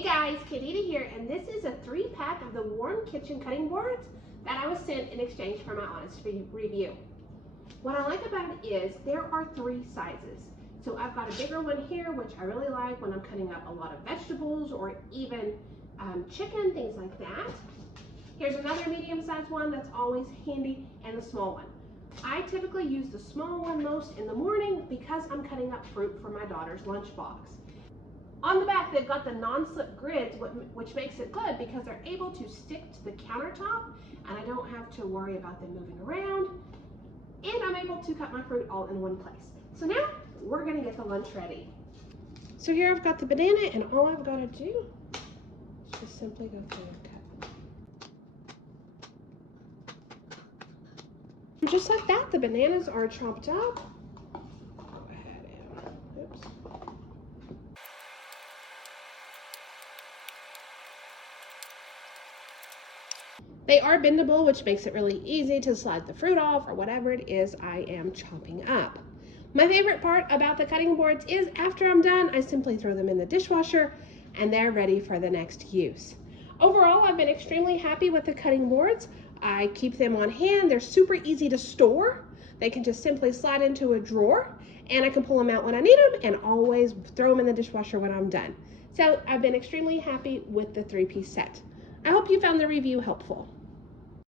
Hey guys, Kadita here, and this is a 3-pack of the Warm Kitchen cutting boards that I was sent in exchange for my honest review. What I like about it is there are 3 sizes. So I've got a bigger one here, which I really like when I'm cutting up a lot of vegetables or even chicken, things like that. Here's another medium-sized one that's always handy, and the small one. I typically use the small one most in the morning because I'm cutting up fruit for my daughter's lunchbox. On the back, they've got the non-slip grids, which makes it good because they're able to stick to the countertop and I don't have to worry about them moving around. And I'm able to cut my fruit all in one place. So now we're gonna get the lunch ready. So here I've got the banana, and all I've got to do is just simply go through and cut. Just like that, the bananas are chopped up. Go ahead and, oops. They are bendable, which makes it really easy to slide the fruit off or whatever it is I am chopping up. My favorite part about the cutting boards is after I'm done, I simply throw them in the dishwasher and they're ready for the next use. Overall, I've been extremely happy with the cutting boards. I keep them on hand. They're super easy to store. They can just simply slide into a drawer and I can pull them out when I need them and always throw them in the dishwasher when I'm done. So I've been extremely happy with the 3-piece set. I hope you found the review helpful.